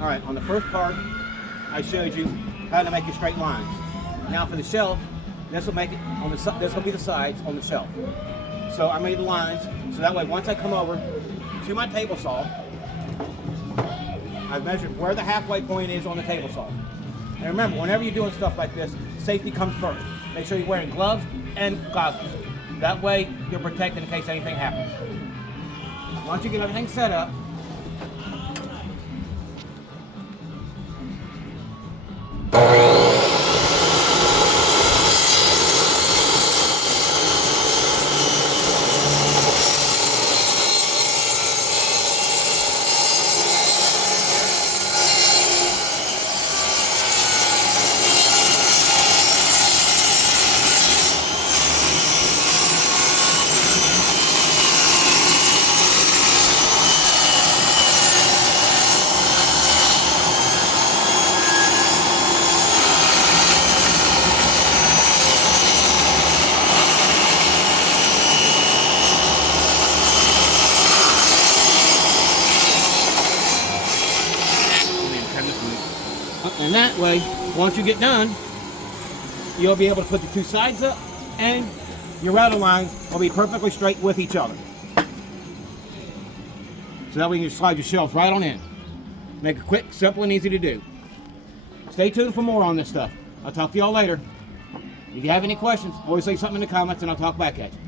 All right, on the first part, I showed you how to make your straight lines. Now for the shelf, this will make it on the this will be the sides on the shelf. So I made the lines so that way once I come over to my table saw, I've measured where the halfway point is on the table saw. And remember, whenever you're doing stuff like this, safety comes first. Make sure you're wearing gloves and goggles. That way you're protected in case anything happens. Once you get everything set up, and that way, once you get done, you'll be able to put the two sides up and your router lines will be perfectly straight with each other. So that way you can slide your shelves right on in. Make it quick, simple, and easy to do. Stay tuned for more on this stuff. I'll talk to y'all later. If you have any questions, always say something in the comments and I'll talk back at you.